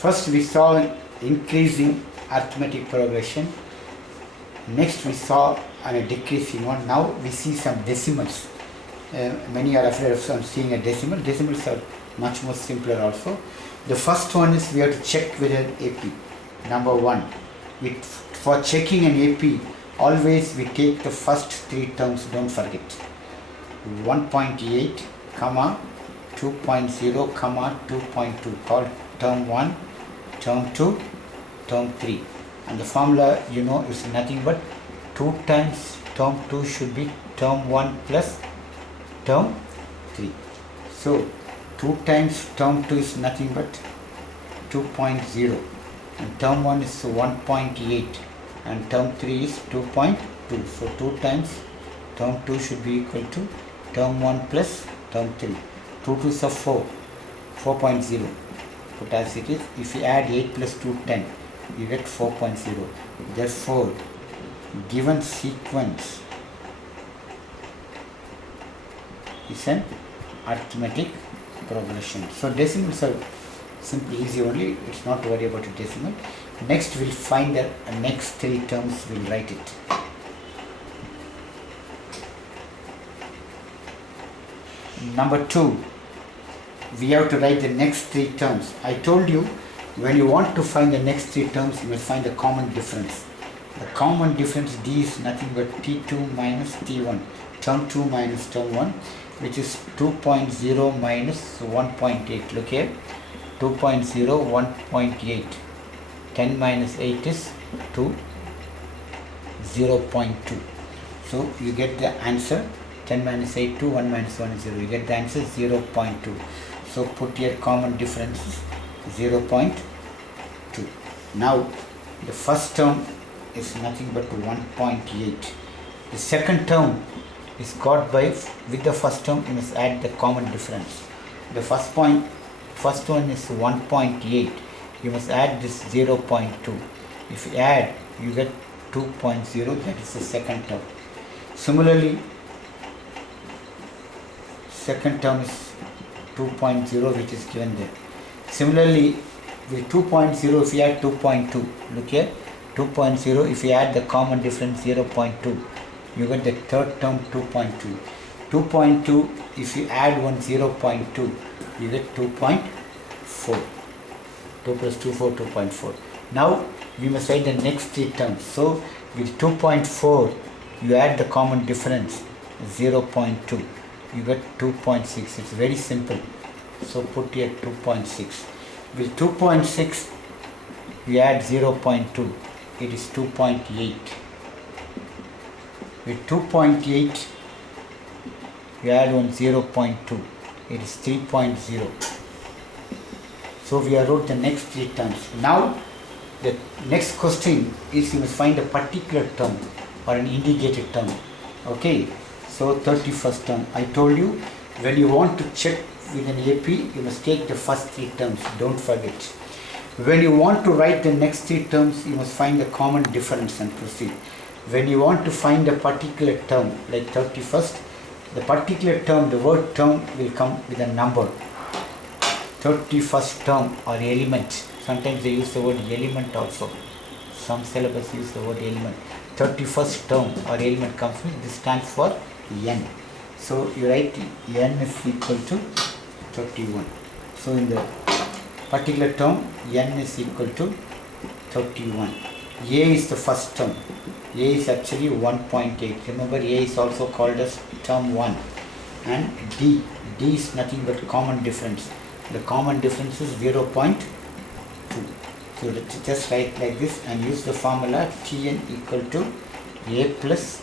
First we saw an increasing arithmetic progression. Next we saw a decreasing one. Now we see some decimals. Many are afraid of seeing a decimal. Decimals are much more simpler also. The first one is we have to check with an AP. Number one, for checking an AP, always we take the first three terms, don't forget. 1.8, comma, 2.0, comma, 2.2, called term 1, term 2, term 3. And the formula is nothing but 2 times term 2 should be term 1 plus term 3. So 2 times term 2 is nothing but 2.0, and term 1 is 1.8, and term 3 is 2.2. So 2 times term 2 should be equal to term 1 plus term 3. 2 2s are 4, 4.0. Put as it is. If you add 8 plus 2, 10, you get 4.0. Therefore, given sequence is an arithmetic progression. So decimals are simple, easy only. It's not to worry about a decimal. Next we'll find the next three terms, we'll write it. Number 2, we have to write the next three terms. I told you, when you want to find the next three terms, you must find the common difference. The common difference D is nothing but T2 minus T1, term 2 minus term 1, which is 2.0 minus 1.8. Look here, 2.0, 1.8. 10 minus 8 is 2, 0.2. So you get the answer. 10 minus 8, 2, 1 minus 1 is 0. You get the answer 0.2. So put here common difference is 0.2. Now the first term is nothing but 1.8. The second term is got by, with the first term you must add the common difference. The first one is 1.8. You must add this 0.2. If you add, you get 2.0. That is the second term. Similarly, second term is 2.0, which is given there. Similarly, with 2.0, if you add 2.2, look here, 2.0, if you add the common difference 0.2, you get the third term 2.2. 2.2, if you add one 0.2, you get 2.4. 2 plus 2, 4, 2.4. Now we must write the next three terms. So with 2.4, you add the common difference 0.2. You get 2.6. It's very simple. So put here 2.6. With 2.6, you add 0.2. It is 2.8. With 2.8, you add one 0.2. It is 3.0. So we have wrote the next three terms. Now the next question is you must find a particular term or an indicated term. Okay. So 31st term. I told you, when you want to check with an AP, you must take the first three terms. Don't forget. When you want to write the next three terms, you must find the common difference and proceed. When you want to find a particular term, like 31st, the particular term, the word term will come with a number. 31st term or element. Sometimes they use the word element also. Some syllabus use the word element. 31st term or element comes with, this stands for n. So you write n is equal to 31. So in the particular term, n is equal to 31. A is the first term. A is actually 1.8. Remember, A is also called as term 1. And D is nothing but common difference. The common difference is 0.2. So let's just write like this and use the formula Tn equal to A plus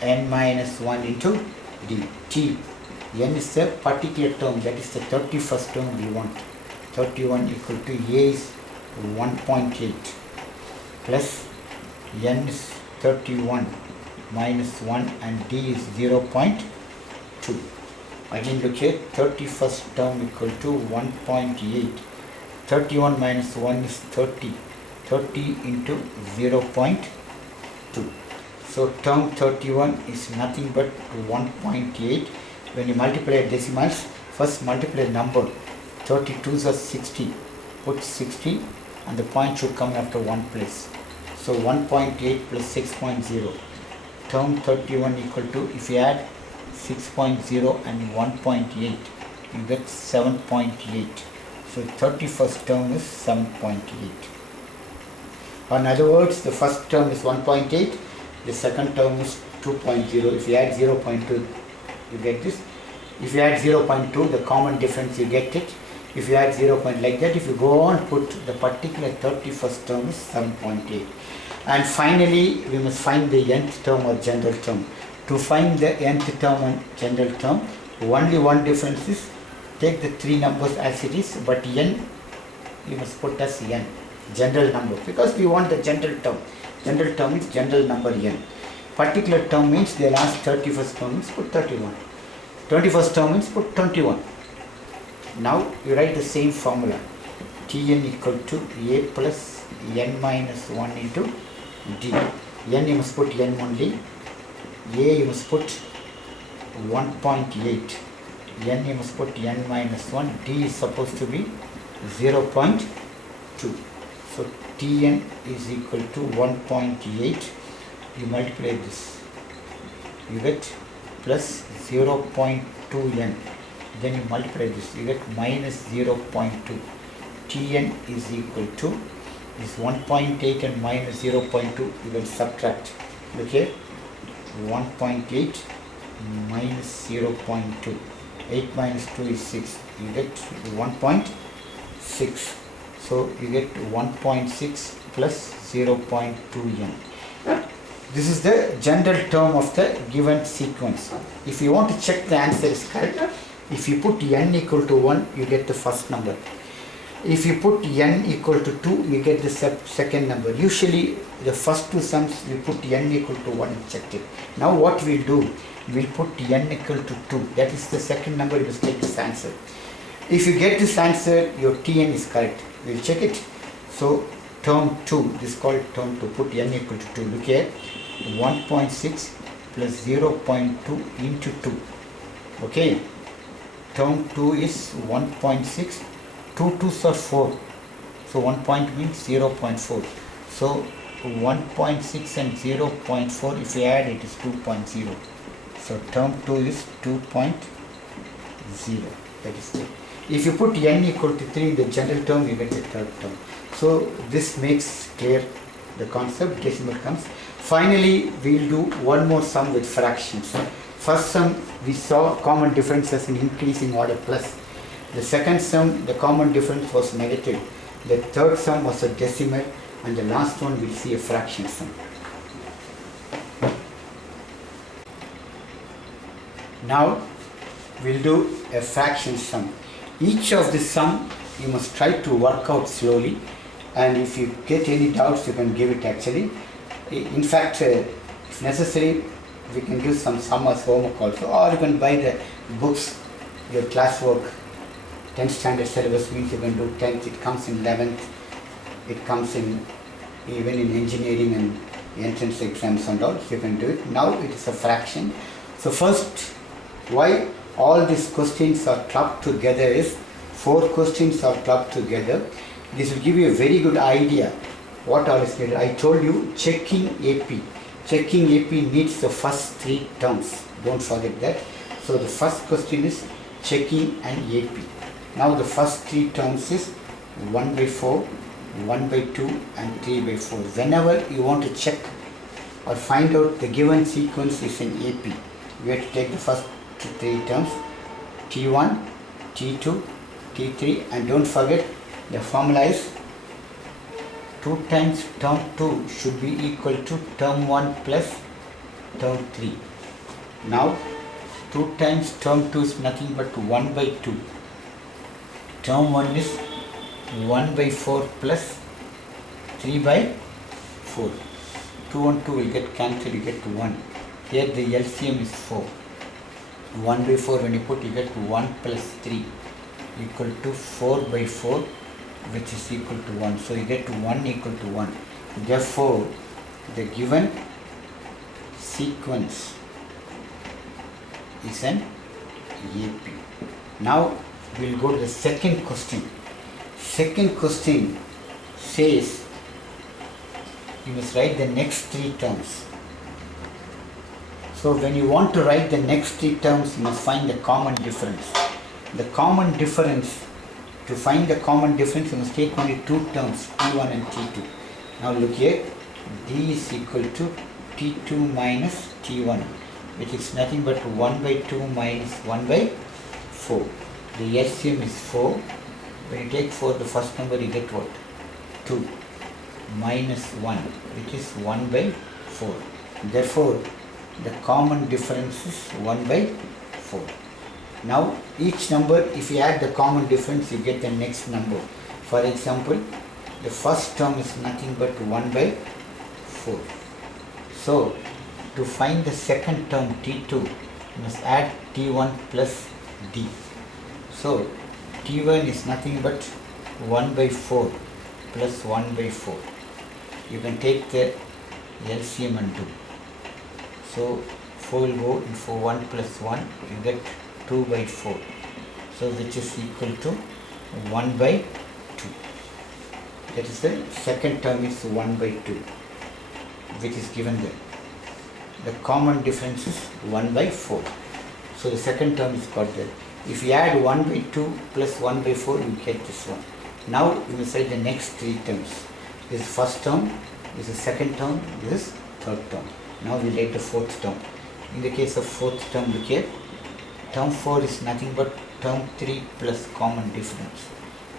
n minus 1 into D. T. N is the particular term, that is the 31st term we want. 31 equal to A is 1.8 plus n is 31 minus 1 and D is 0.2. Again look here, 31st term equal to 1.8. 31 minus 1 is 30. 30 into 0.2. So term 31 is nothing but 1.8. When you multiply decimals, first multiply number. 32s are 60. put 60 and the point should come after one place. So 1.8 plus 6.0, term 31 equal to, if you add 6.0 and 1.8, you get 7.8. So 31st term is 7.8. In other words, the first term is 1.8, the second term is 2.0. If you add 0.2, you get this. If you add 0.2, the common difference, you get it. If you add 0. Like that, if you go on, put the particular 31st term is 7.8. And finally, we must find the nth term or general term. To find the nth term and general term, only one difference is take the three numbers as it is, but n you must put as n, general number, because we want the general term. General term is general number n. Particular term means they'll ask 31st term means put 31. 21st term means put 21. Now you write the same formula. Tn equal to a plus n minus 1 into d. N you must put n only. A you must put 1.8. N you must put n minus 1. D is supposed to be 0.2. So Tn is equal to 1.8. You multiply this. You get plus 0.2n. Then you multiply this. You get minus 0.2. Tn is equal to is 1.8 and minus 0.2. You will subtract. Look here. 1.8 minus 0.2. 8 minus 2 is 6. You get 1.6. So you get 1.6 plus 0.2n. This is the general term of the given sequence. If you want to check the answer is correct, if you put n equal to 1, you get the first number. If you put n equal to 2, you get the second number. Usually the first two sums we put n equal to 1 and checked it. Now what we'll do, we'll put n equal to 2. That is the second number, you must take this answer. If you get this answer, your Tn is correct. We'll check it. So term 2, this is called term 2. Put n equal to 2. Look here. 1.6 plus 0.2 into 2. Okay. Term 2 is 1.6. 2 2s are 4. So 1 point means 0.4. So 1.6 and 0.4, if you add, it is 2.0. So term 2 is 2.0. That is it. If you put n equal to 3 in the general term, you get the third term. So this makes clear the concept. Decimal comes. Finally, we will do one more sum with fractions. First sum, we saw common differences in increasing order plus. The second sum, the common difference was negative. The third sum was a decimal, and the last one we'll see a fraction sum. Now we'll do a fraction sum. Each of the sum you must try to work out slowly, and if you get any doubts you can give it actually. In fact, if necessary, we can give some sum as homework also, or you can buy the books, your classwork. 10th standard syllabus means you can do 10th, it comes in 11th, it comes in even in engineering and entrance exams and all, so you can do it. Now it is a fraction. So first, why all these questions are clubbed together is 4 questions are clubbed together. This will give you a very good idea what all is needed. I told you checking AP. Checking AP needs the first 3 terms. Don't forget that. So the first question is checking and AP. Now the first 3 terms is 1 by 4, 1 by 2 and 3 by 4. Whenever you want to check or find out the given sequence is in AP, you have to take the first 3 terms, T1, T2, T3, and don't forget the formula is 2 times term 2 should be equal to term 1 plus term 3. Now 2 times term 2 is nothing but 1 by 2. Term 1 is 1 by 4 plus 3 by 4. 2 and 2 will get cancelled, you get 1. Here the LCM is 4. 1 by 4, when you put, you get 1 plus 3 equal to 4 by 4, which is equal to 1. So you get 1 equal to 1. Therefore, the given sequence is an AP. Now we will go to the second question. second question says you must write the next three terms. So when you want to write the next three terms, you must find the common difference. The common difference, to find the common difference, you must take only two terms, T1 and T2. Now look here, D is equal to T2 minus T1, which is nothing but 1 by 2 minus 1 by 4. The LCM is 4. When you take 4, the first number you get what? 2 minus 1, which is 1 by 4. Therefore, the common difference is 1 by 4. Now, each number, if you add the common difference, you get the next number. For example, the first term is nothing but 1 by 4. So, to find the second term T2, you must add T1 plus D. So, T1 is nothing but 1 by 4 plus 1 by 4. You can take the LCM and do. So 4 will go in for 1 plus 1, you get 2 by 4. So which is equal to 1 by 2. That is the second term is 1 by 2, which is given there. The common difference is 1 by 4. So the second term is got there. If you add 1 by 2 plus 1 by 4, you get this one. Now you must write the next three terms. This is first term, this is second term, this is third term. Now we write the fourth term. In the case of fourth term, look here. Term 4 is nothing but term 3 plus common difference.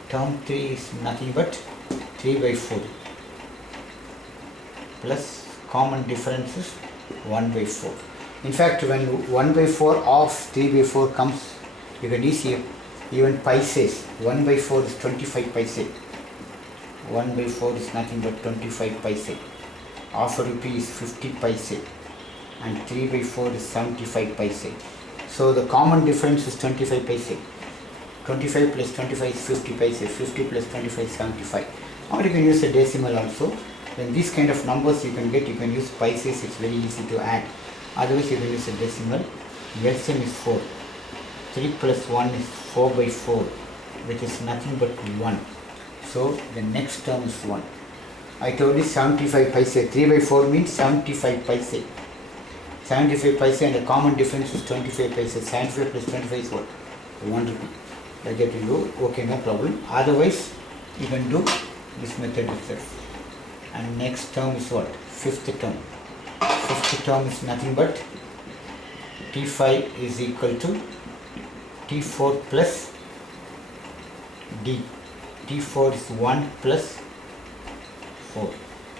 Term 3 is nothing but 3 by 4 plus common difference is 1 by 4. In fact, when 1 by 4 of 3 by 4 comes, you can easily even paise. 1 by 4 is 25 paise. 1 by 4 is nothing but 25 paise. Half a rupee is 50 paise. And 3 by 4 is 75 paise. So the common difference is 25 paise. 25 plus 25 is 50 paise. 50 plus 25 is 75. Or you can use a decimal also. When these kind of numbers you can get, you can use paises. It's very easy to add. Otherwise you can use a decimal. LCM is 4. 3 plus 1 is 4 by 4, which is nothing but 1. So the next term is 1. I told you 75 paise. 3 by 4 means 75 paise. 75 paise and the common difference is 25 paise. 75 plus 25 is what? 1 rupee. Like that you do. Okay, no problem. Otherwise, you can do this method itself. And next term is what? Fifth term. Fifth term is nothing but T5 is equal to T4 plus D. T4 is 1 plus 4.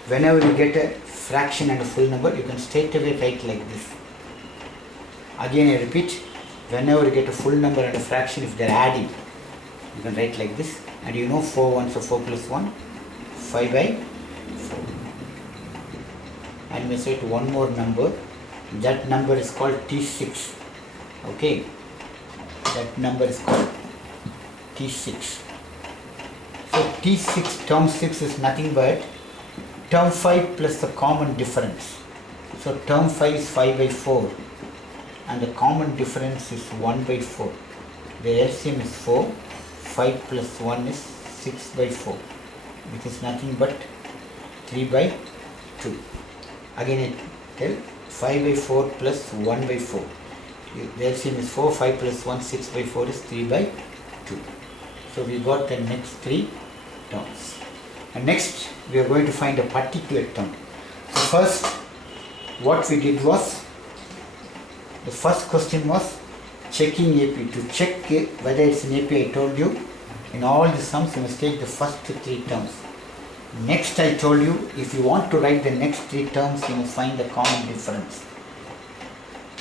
Whenever you get a fraction and a full number, you can straight away write like this. Again I repeat, whenever you get a full number and a fraction, if they are adding, you can write like this. And you know 4 1, so 4 plus 1, 5 by 4. And we say to one more number, that number is called T6. Okay, that number is called T6. So T6, term 6 is nothing but term 5 plus the common difference. So term 5 is 5 by 4 and the common difference is 1 by 4. The LCM is 4. 5 plus 1 is 6 by 4, which is nothing but 3 by 2. Again I tell 5 by 4 plus 1 by 4. The LCM is 4. 5 plus 1, 6 by 4 is 3 by 2. So we got the next three terms. And next we are going to find a particular term. So first what we did was, the first question was checking AP. To check whether it's an AP, I told you in all the sums you must take the first three terms. Next I told you, if you want to write the next three terms, you must find the common difference.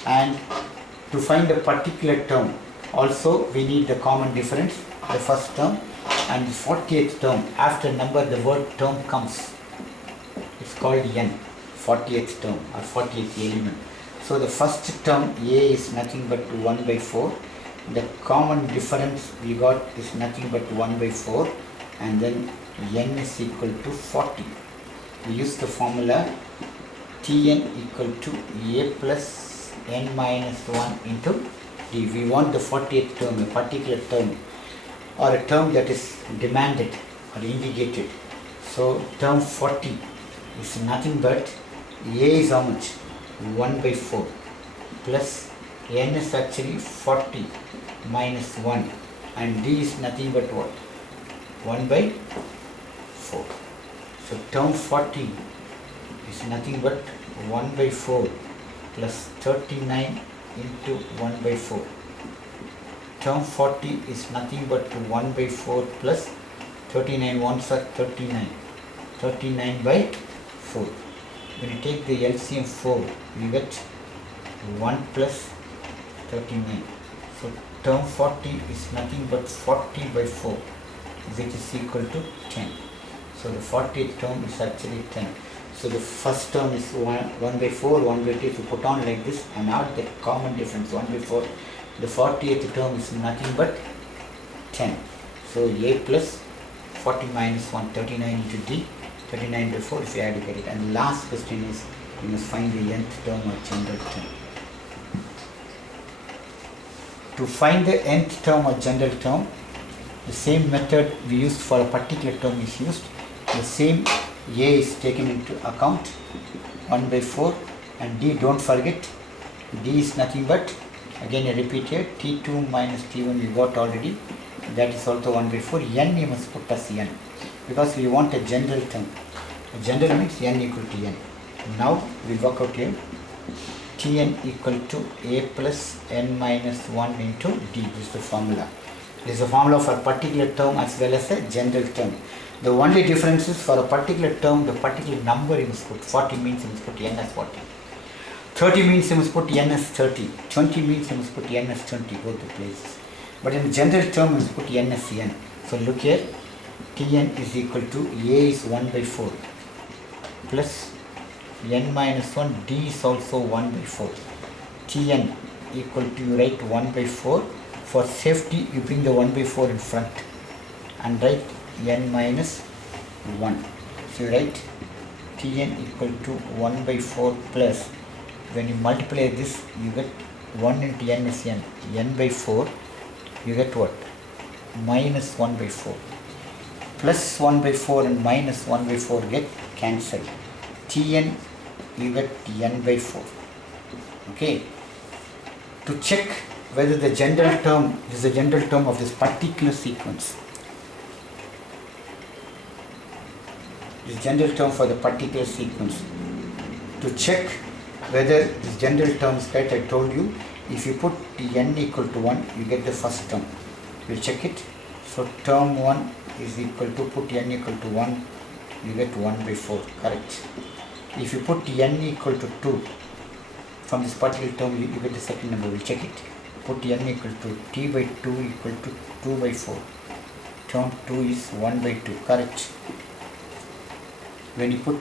And to find a particular term also we need the common difference, the first term, and the 40th term. After number the word term comes. It's called n, 40th term or 40th element. So the first term A is nothing but 1 by 4. The common difference we got is nothing but 1 by 4, and then n is equal to 40. We use the formula Tn equal to A plus n minus 1 into D. We want the 40th term, a particular term. or a term that is demanded or indicated. So term 40 is nothing but a is how much? 1 by 4 plus n is actually 40 minus 1 and d is nothing but what? 1 by 4. So term 40 is nothing but 1 by 4 plus 39 into 1 by 4. Term 40 is nothing but 1 by 4 plus 39 ones are 39. 39 by 4. When you take the LCM 4, you get 1 plus 39. So term 40 is nothing but 40 by 4, which is equal to 10. So the 40th term is actually 10. So the first term is 1 by 4, 1 by 2. If you put on like this and add the common difference 1 by 4, the 40th term is nothing but 10. So a plus 40 minus 1, 39 into d, 39 by 4, if you add, you get it. And the last question is, you must find the nth term or general term. To find the nth term or general term, the same method we used for a particular term is used. The same a is taken into account, 1 by 4, and d, don't forget, d is nothing but, again I repeat here, t2 minus t1 we got already, that is also 1 by 4. N you must put as n, because we want a general term. A general means n equal to n. Now we work out here, tn equal to a plus n minus 1 into d. This is the formula. This is the formula for a particular term as well as a general term. The only difference is for a particular term, the particular number you must put. 40 means you must put n as 40. 30 means you must put n as 30. 20 means you must put n as 20, both the places. But in general term, you must put n as n. So look here, tn is equal to a is 1 by 4 plus n minus 1, d is also 1 by 4. tn equal to, you write 1 by 4. For safety, you bring the 1 by 4 in front and write n minus 1. So you write tn equal to 1 by 4 plus, when you multiply this, you get 1 into n is n, n by 4, you get what? Minus 1 by 4. Plus 1 by 4 and minus 1 by 4 get cancelled. tn, you get n by 4. Okay. To check whether the general term is the general term of this particular sequence, this general term for the particular sequence, to check whether this general term is correct, I told you, if you put n equal to 1, you get the first term. We'll check it. So term 1 is equal to, put n equal to 1, you get 1 by 4, correct. If you put n equal to 2, from this particular term you get the second number. We'll check it. Put n equal to t by 2 equal to 2 by 4. Term 2 is 1 by 2, correct. When you put,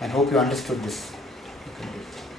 I hope you understood this. You can do it.